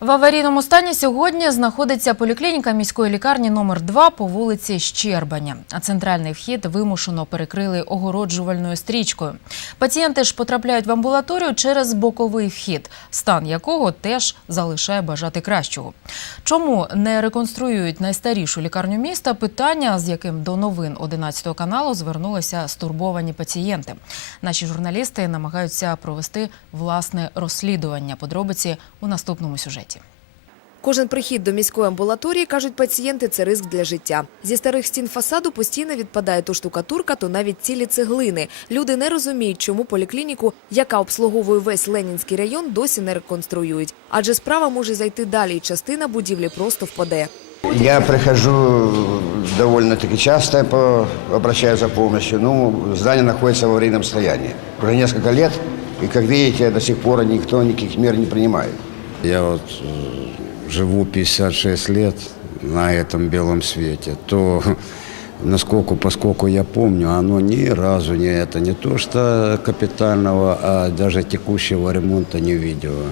В аварійному стані сьогодні знаходиться поліклініка міської лікарні номер 2 по вулиці Щербаня. А центральний вхід вимушено перекрили огороджувальною стрічкою. Пацієнти ж потрапляють в амбулаторію через боковий вхід, стан якого теж залишає бажати кращого. Чому не реконструюють найстарішу лікарню міста? Питання, з яким до новин 11 каналу звернулися стурбовані пацієнти. Наші журналісти намагаються провести власне розслідування. Подробиці у наступному сюжеті. Кожен прихід до міської амбулаторії, кажуть пацієнти, це ризик для життя. Зі старих стін фасаду постійно відпадає то штукатурка, то навіть цілі цеглини. Люди не розуміють, чому поліклініку, яка обслуговує весь Ленінський район, досі не реконструюють. Адже справа може зайти далі, і частина будівлі просто впаде. Я прихожу довольно-таки часто, по, обращаюсь за помощью. Ну, здание находится в аварийном состоянии. Уже несколько лет, и, как видите, до сих пор никто никаких мер не принимает. Я вот э, живу 56 лет на этом белом свете, то насколько, поскольку я помню, оно ни разу не это, не то что капитального, а даже текущего ремонта не видела.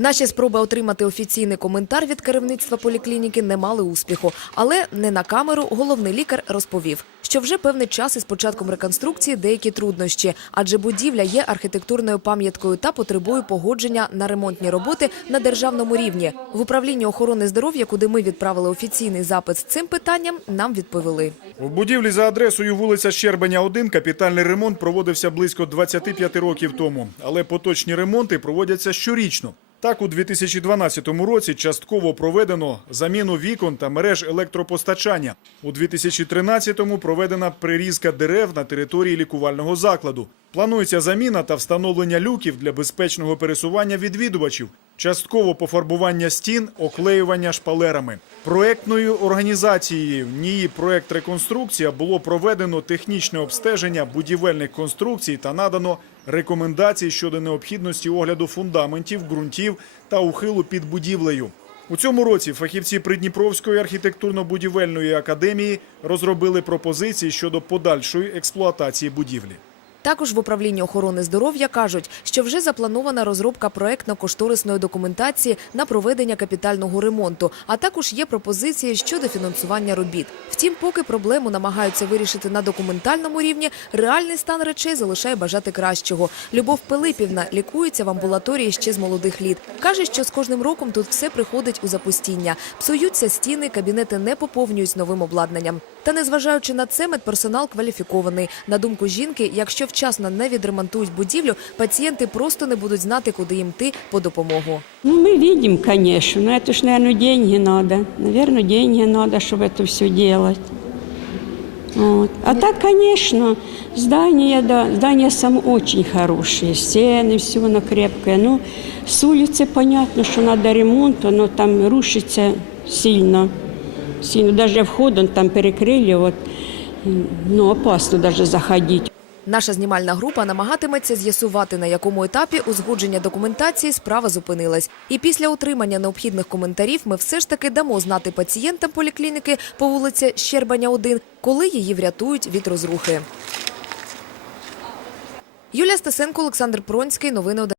Наші спроби отримати офіційний коментар від керівництва поліклініки не мали успіху. Але не на камеру головний лікар розповів, що вже певний час із початком реконструкції деякі труднощі, адже будівля є архітектурною пам'яткою та потребує погодження на ремонтні роботи на державному рівні. В управлінні охорони здоров'я, куди ми відправили офіційний запит з цим питанням, нам відповіли. В будівлі за адресою вулиця Щербаня 1 капітальний ремонт проводився близько 25 років тому, але поточні ремонти проводяться щорічно. Так, у 2012 році частково проведено заміну вікон та мереж електропостачання. У 2013-му проведена прирізка дерев на території лікувального закладу. Планується заміна та встановлення люків для безпечного пересування відвідувачів, частково пофарбування стін, оклеювання шпалерами. Проектною організацією НІІ проект реконструкція було проведено технічне обстеження будівельних конструкцій та надано рекомендації щодо необхідності огляду фундаментів, ґрунтів та ухилу під будівлею. У цьому році фахівці Придніпровської архітектурно-будівельної академії розробили пропозиції щодо подальшої експлуатації будівлі. Також в управлінні охорони здоров'я кажуть, що вже запланована розробка проектно-кошторисної документації на проведення капітального ремонту, а також є пропозиції щодо фінансування робіт. Втім, поки проблему намагаються вирішити на документальному рівні, реальний стан речей залишає бажати кращого. Любов Пилипівна лікується в амбулаторії ще з молодих літ. каже, що з кожним роком тут все приходить у запустіння. Псуються стіни, кабінети не поповнюють новим обладнанням. Та незважаючи на це, медперсонал кваліфікований. На думку жінки, якщо вчасно не відремонтують будівлю, пацієнти просто не будуть знати, куди їм йти по допомогу. Ну, мы видим, конечно, но это ж, наверное, деньги надо. Наверное, деньги надо, чтобы это все делать. Вот. А так, конечно, здание, да, здание само очень хорошее, стены, все оно крепкое. Ну, с улицы понятно, что надо ремонт, но там рушится сильно. Сильно. Даже входом там перекрыли, вот, ну, опасно даже заходить. Наша знімальна група намагатиметься з'ясувати, на якому етапі узгодження документації справа зупинилась. І після отримання необхідних коментарів ми все ж таки дамо знати пацієнтам поліклініки по вулиці Щербаня 1, коли її врятують від розрухи. Юлія Стасенко, Олександр Пронський. Новини 11.